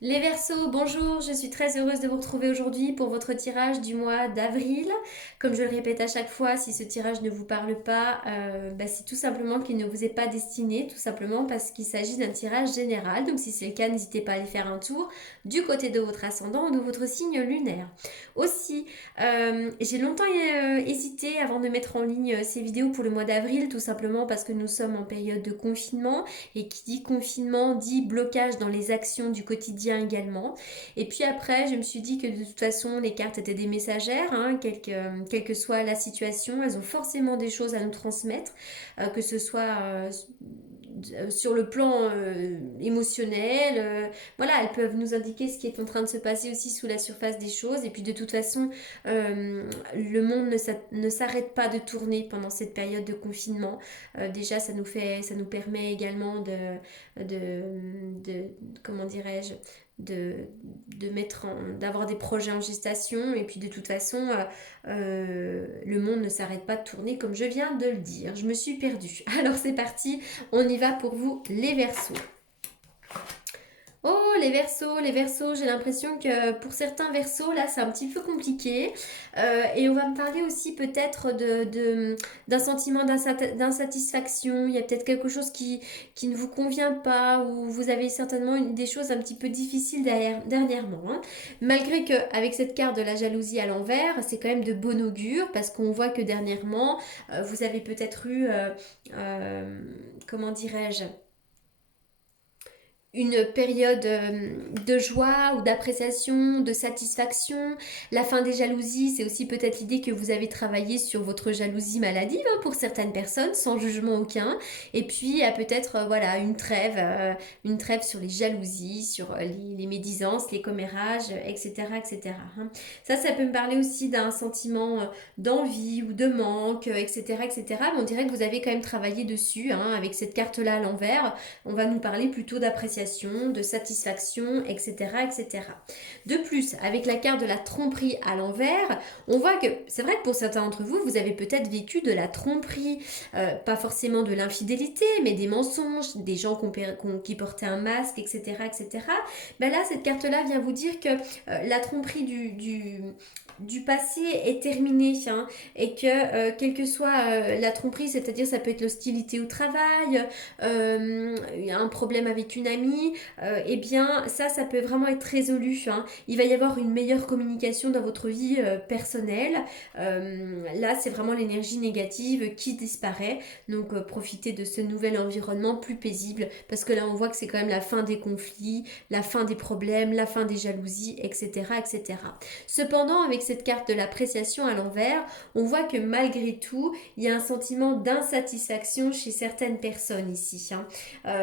Les Verseaux, bonjour, je suis très heureuse de vous retrouver aujourd'hui pour votre tirage du mois d'avril. Comme je le répète à chaque fois, si ce tirage ne vous parle pas, c'est tout simplement qu'il ne vous est pas destiné, tout simplement parce qu'il s'agit d'un tirage général. Donc si c'est le cas, n'hésitez pas à aller faire un tour du côté de votre ascendant ou de votre signe lunaire. Aussi, j'ai longtemps hésité avant de mettre en ligne ces vidéos pour le mois d'avril, tout simplement parce que nous sommes en période de confinement et qui dit confinement dit blocage dans les actions du quotidien également. Et puis après, je me suis dit que de toute façon, les cartes étaient des messagères, hein, quelle que soit la situation, elles ont forcément des choses à nous transmettre, que ce soit sur le plan émotionnel, voilà, elles peuvent nous indiquer ce qui est en train de se passer aussi sous la surface des choses. Et puis de toute façon, le monde ne s'arrête pas de tourner pendant cette période de confinement. Déjà, ça nous permet également de comment dirais-je, de, d'avoir des projets en gestation. Et puis de toute façon, le monde ne s'arrête pas de tourner comme je viens de le dire. Je me suis perdue. Alors c'est parti, on y va pour vous les Verseaux. Oh, les versos, j'ai l'impression que pour certains versos, là, c'est un petit peu compliqué. Et on va me parler aussi peut-être d'un sentiment d'insatisfaction. Il y a peut-être quelque chose qui ne vous convient pas ou vous avez certainement des choses un petit peu difficiles dernièrement, hein. Malgré que avec cette carte de la jalousie à l'envers, c'est quand même de bon augure parce qu'on voit que dernièrement, vous avez peut-être eu, comment dirais-je, une période de joie ou d'appréciation, de satisfaction. La fin des jalousies, c'est aussi peut-être l'idée que vous avez travaillé sur votre jalousie maladive, hein, pour certaines personnes, sans jugement aucun. Et puis, il y a peut-être voilà, une trêve sur les jalousies, sur les médisances, les commérages, etc. etc. hein. Ça peut me parler aussi d'un sentiment d'envie ou de manque, etc. etc. Mais on dirait que vous avez quand même travaillé dessus, hein, avec cette carte-là à l'envers. On va nous parler plutôt d'appréciation, de satisfaction, etc., etc. De plus, avec la carte de la tromperie à l'envers, on voit que c'est vrai que pour certains d'entre vous, vous avez peut-être vécu de la tromperie, pas forcément de l'infidélité, mais des mensonges, des gens qui portaient un masque, etc., etc. Ben là, cette carte-là vient vous dire que la tromperie du passé est terminée, hein, et que quelle que soit la tromperie, c'est-à-dire ça peut être l'hostilité au travail, un problème avec une amie, eh bien ça peut vraiment être résolu, hein. Il va y avoir une meilleure communication dans votre vie personnelle. Là, c'est vraiment l'énergie négative qui disparaît. Donc, profitez de ce nouvel environnement plus paisible parce que là, on voit que c'est quand même la fin des conflits, la fin des problèmes, la fin des jalousies, etc., etc. Cependant, avec cette carte de l'appréciation à l'envers, on voit que malgré tout, il y a un sentiment d'insatisfaction chez certaines personnes ici, hein.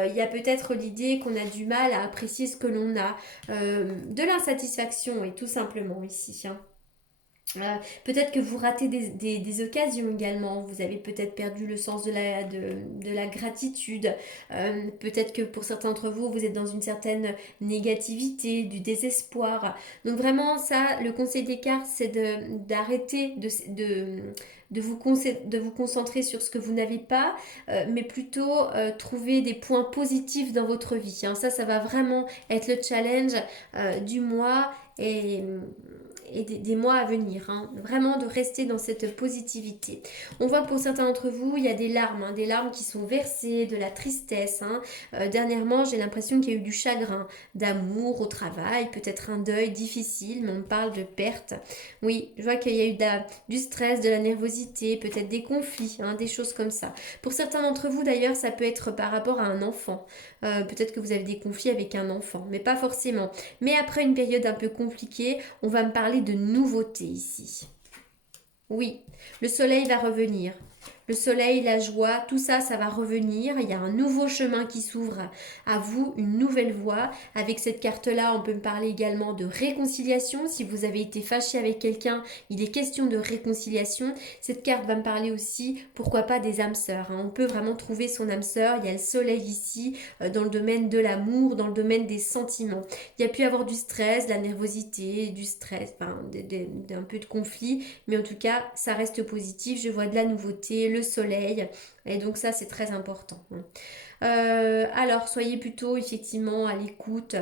Il y a peut-être l'idée qu'on a du mal à apprécier ce que l'on a, de l'insatisfaction et tout simplement ici, hein. Peut-être que vous ratez des occasions également, vous avez peut-être perdu le sens de la gratitude. Peut-être que pour certains d'entre vous, vous êtes dans une certaine négativité, du désespoir. Donc vraiment, ça, le conseil des cartes, c'est d'arrêter de vous concentrer sur ce que vous n'avez pas, mais plutôt trouver des points positifs dans votre vie, hein. Ça va vraiment être le challenge du mois et des mois à venir, hein. Vraiment de rester dans cette positivité. On voit que pour certains d'entre vous, il y a des larmes, hein, des larmes qui sont versées, de la tristesse, hein. Dernièrement, j'ai l'impression qu'il y a eu du chagrin, d'amour au travail, peut-être un deuil difficile, mais on parle de perte. Oui, je vois qu'il y a eu du stress, de la nervosité, peut-être des conflits, hein, des choses comme ça. Pour certains d'entre vous, d'ailleurs, ça peut être par rapport à un enfant. Peut-être que vous avez des conflits avec un enfant, mais pas forcément. Mais après une période un peu compliquée, on va me parler de nouveautés ici. Oui, le soleil va revenir. Le soleil, la joie, tout ça, ça va revenir. Il y a un nouveau chemin qui s'ouvre à vous, une nouvelle voie. Avec cette carte-là, on peut me parler également de réconciliation. Si vous avez été fâché avec quelqu'un, il est question de réconciliation. Cette carte va me parler aussi, pourquoi pas, des âmes sœurs, hein. On peut vraiment trouver son âme sœur. Il y a le soleil ici, dans le domaine de l'amour, dans le domaine des sentiments. Il y a pu y avoir du stress, de la nervosité, du stress, enfin, un peu de conflit. Mais en tout cas, ça reste positif. Je vois de la nouveauté, le soleil. Et donc ça, c'est très important, hein. Alors, soyez plutôt effectivement à l'écoute,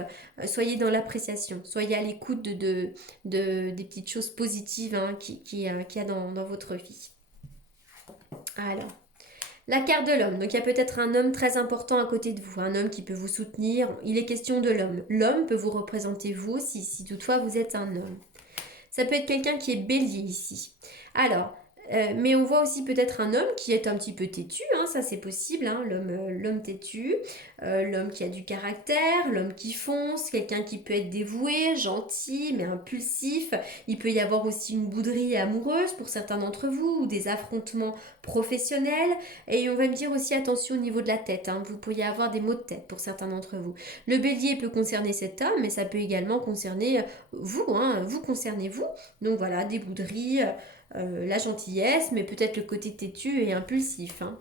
soyez dans l'appréciation, soyez à l'écoute des petites choses positives hein, qu'il y a dans votre vie. Alors, la carte de l'homme. Donc, il y a peut-être un homme très important à côté de vous, un homme qui peut vous soutenir. Il est question de l'homme. L'homme peut vous représenter vous si toutefois vous êtes un homme. Ça peut être quelqu'un qui est bélier ici. Alors, mais on voit aussi peut-être un homme qui est un petit peu têtu, hein, ça c'est possible, hein, l'homme têtu, l'homme qui a du caractère, l'homme qui fonce, quelqu'un qui peut être dévoué, gentil, mais impulsif. Il peut y avoir aussi une bouderie amoureuse pour certains d'entre vous, ou des affrontements professionnels. Et on va me dire aussi attention au niveau de la tête, hein, vous pourriez avoir des maux de tête pour certains d'entre vous. Le bélier peut concerner cet homme, mais ça peut également concerner vous, hein, vous concernez vous. Donc voilà, des bouderies, la gentillesse, mais peut-être le côté têtu et impulsif. Hein.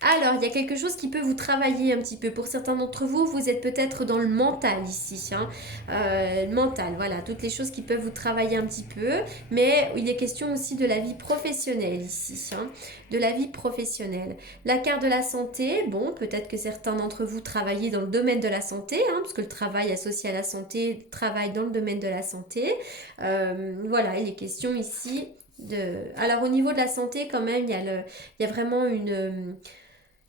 Alors, il y a quelque chose qui peut vous travailler un petit peu. Pour certains d'entre vous, vous êtes peut-être dans le mental ici. Hein. Le mental, voilà, toutes les choses qui peuvent vous travailler un petit peu. Mais il est question aussi de la vie professionnelle ici. Hein. De la vie professionnelle. La carte de la santé, bon, peut-être que certains d'entre vous travaillez dans le domaine de la santé, hein, parce que le travail associé à la santé travaille dans le domaine de la santé. Voilà, il est question ici de... Alors, au niveau de la santé, quand même, il y a vraiment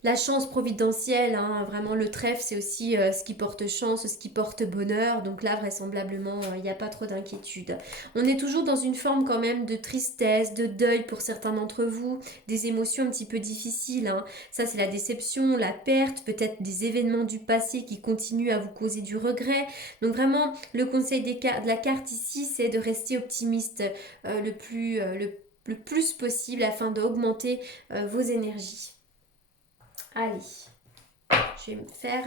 la chance providentielle, hein, vraiment le trèfle, c'est aussi ce qui porte chance, ce qui porte bonheur. Donc là, vraisemblablement, il n'y a pas trop d'inquiétude. On est toujours dans une forme quand même de tristesse, de deuil pour certains d'entre vous, des émotions un petit peu difficiles. Hein. Ça, c'est la déception, la perte, peut-être des événements du passé qui continuent à vous causer du regret. Donc vraiment, le conseil de la carte ici, c'est de rester optimiste le plus possible afin d'augmenter vos énergies. Allez, je vais me faire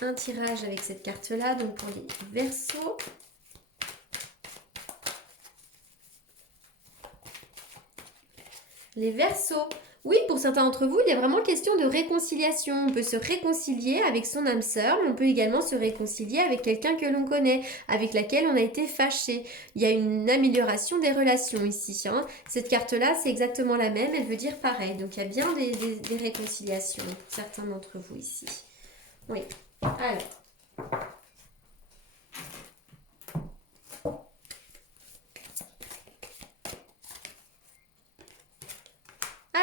un tirage avec cette carte-là, donc pour les Verseaux. Les Verseaux. Oui, pour certains d'entre vous, il y a vraiment question de réconciliation. On peut se réconcilier avec son âme sœur, mais on peut également se réconcilier avec quelqu'un que l'on connaît, avec laquelle on a été fâché. Il y a une amélioration des relations ici. Hein. Cette carte-là, c'est exactement la même, elle veut dire pareil. Donc il y a bien des réconciliations pour certains d'entre vous ici. Oui. Alors.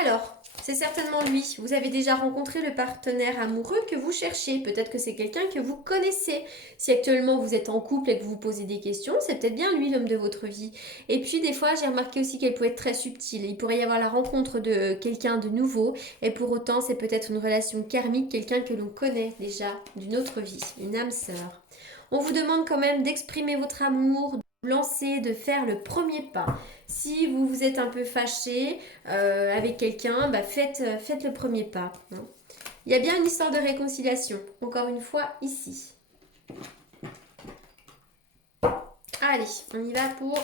Alors, c'est certainement lui. Vous avez déjà rencontré le partenaire amoureux que vous cherchez. Peut-être que c'est quelqu'un que vous connaissez. Si actuellement vous êtes en couple et que vous vous posez des questions, c'est peut-être bien lui l'homme de votre vie. Et puis des fois, j'ai remarqué aussi qu'elle peut être très subtile. Il pourrait y avoir la rencontre de quelqu'un de nouveau. Et pour autant, c'est peut-être une relation karmique, quelqu'un que l'on connaît déjà d'une autre vie, une âme sœur. On vous demande quand même d'exprimer votre amour, de vous lancer, de faire le premier pas. Si vous vous êtes un peu fâché avec quelqu'un, bah faites le premier pas. Hein. Il y a bien une histoire de réconciliation, encore une fois, ici. Allez, on y va pour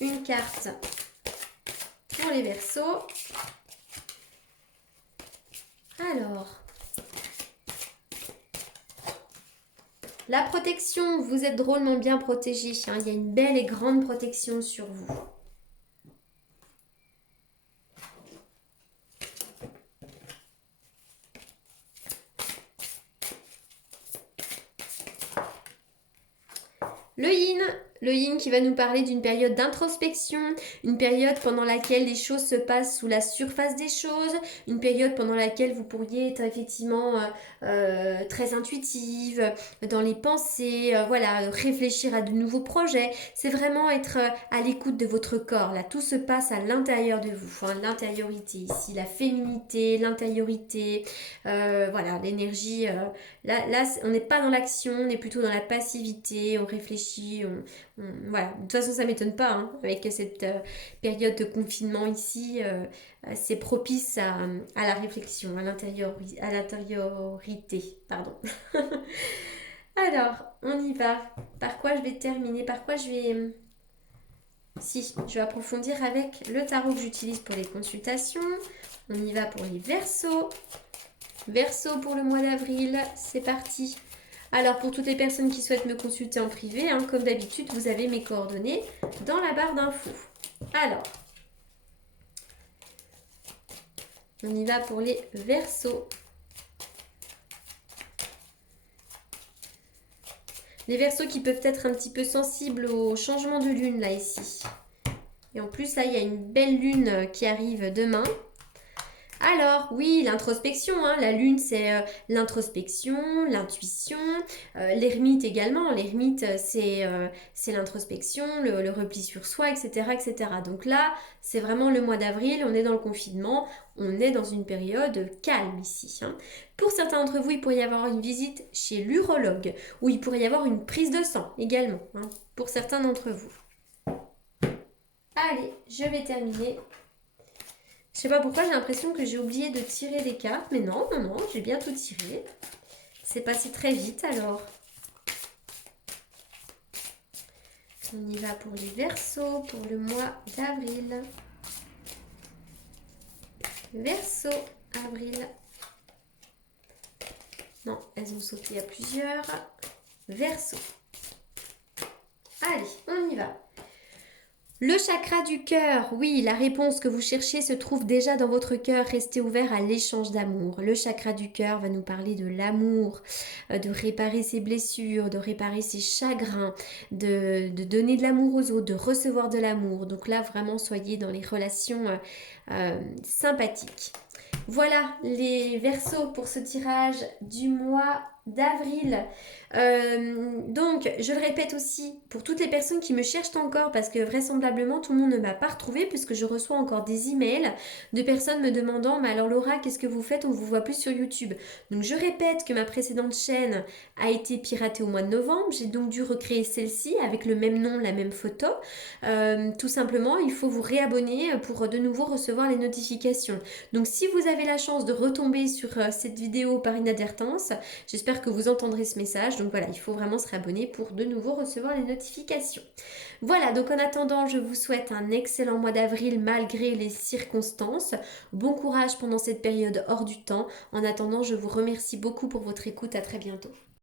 une carte pour les Verseaux. Alors, la protection, vous êtes drôlement bien protégé. Hein. Il y a une belle et grande protection sur vous. Le yin qui va nous parler d'une période d'introspection, une période pendant laquelle les choses se passent sous la surface des choses, une période pendant laquelle vous pourriez être effectivement très intuitive dans les pensées, voilà, réfléchir à de nouveaux projets. C'est vraiment être à l'écoute de votre corps. Là, tout se passe à l'intérieur de vous, hein, l'intériorité ici, la féminité, l'intériorité, voilà, l'énergie. Là, on n'est pas dans l'action, on est plutôt dans la passivité, on réfléchit, voilà. De toute façon, ça ne m'étonne pas, hein, avec cette période de confinement ici, c'est propice à la réflexion, à l'intériorité, pardon. Alors, on y va. Par quoi je vais terminer? Par quoi je vais... Si, je vais approfondir avec le tarot que j'utilise pour les consultations. On y va pour les Verseaux. Verseau pour le mois d'avril, c'est parti. Alors pour toutes les personnes qui souhaitent me consulter en privé, hein, comme d'habitude, vous avez mes coordonnées dans la barre d'infos. Alors, on y va pour les Verseaux. Les Verseaux qui peuvent être un petit peu sensibles au changement de lune là ici. Et en plus là il y a une belle lune qui arrive demain. Alors, oui, l'introspection, hein, la lune, c'est l'introspection, l'intuition, l'ermite également. L'ermite, c'est l'introspection, le repli sur soi, etc., etc. Donc là, c'est vraiment le mois d'avril, on est dans le confinement, on est dans une période calme ici, hein. Pour certains d'entre vous, il pourrait y avoir une visite chez l'urologue, ou il pourrait y avoir une prise de sang également, hein, pour certains d'entre vous. Allez, je vais terminer. Je sais pas pourquoi, j'ai l'impression que j'ai oublié de tirer des cartes, mais non, non, non, j'ai bien tout tiré. C'est passé très vite alors. On y va pour les Verseaux pour le mois d'avril. Verseau, avril. Non, elles ont sauté à plusieurs. Verseau. Allez, on y va. Le chakra du cœur, oui, la réponse que vous cherchez se trouve déjà dans votre cœur. Restez ouvert à l'échange d'amour. Le chakra du cœur va nous parler de l'amour, de réparer ses blessures, de réparer ses chagrins, de donner de l'amour aux autres, de recevoir de l'amour. Donc là, vraiment, soyez dans les relations sympathiques. Voilà les Verseaux pour ce tirage du mois d'avril. Donc, je le répète aussi pour toutes les personnes qui me cherchent encore, parce que vraisemblablement tout le monde ne m'a pas retrouvée, puisque je reçois encore des emails de personnes me demandant mais alors Laura, qu'est-ce que vous faites? On vous voit plus sur YouTube. Donc, je répète que ma précédente chaîne a été piratée au mois de novembre. J'ai donc dû recréer celle-ci avec le même nom, la même photo. Tout simplement, il faut vous réabonner pour de nouveau recevoir les notifications. Donc, si vous avez la chance de retomber sur cette vidéo par inadvertance, j'espère que vous entendrez ce message. Donc voilà, il faut vraiment se réabonner pour de nouveau recevoir les notifications. Voilà, donc en attendant, je vous souhaite un excellent mois d'avril malgré les circonstances. Bon courage pendant cette période hors du temps. En attendant, je vous remercie beaucoup pour votre écoute. À très bientôt.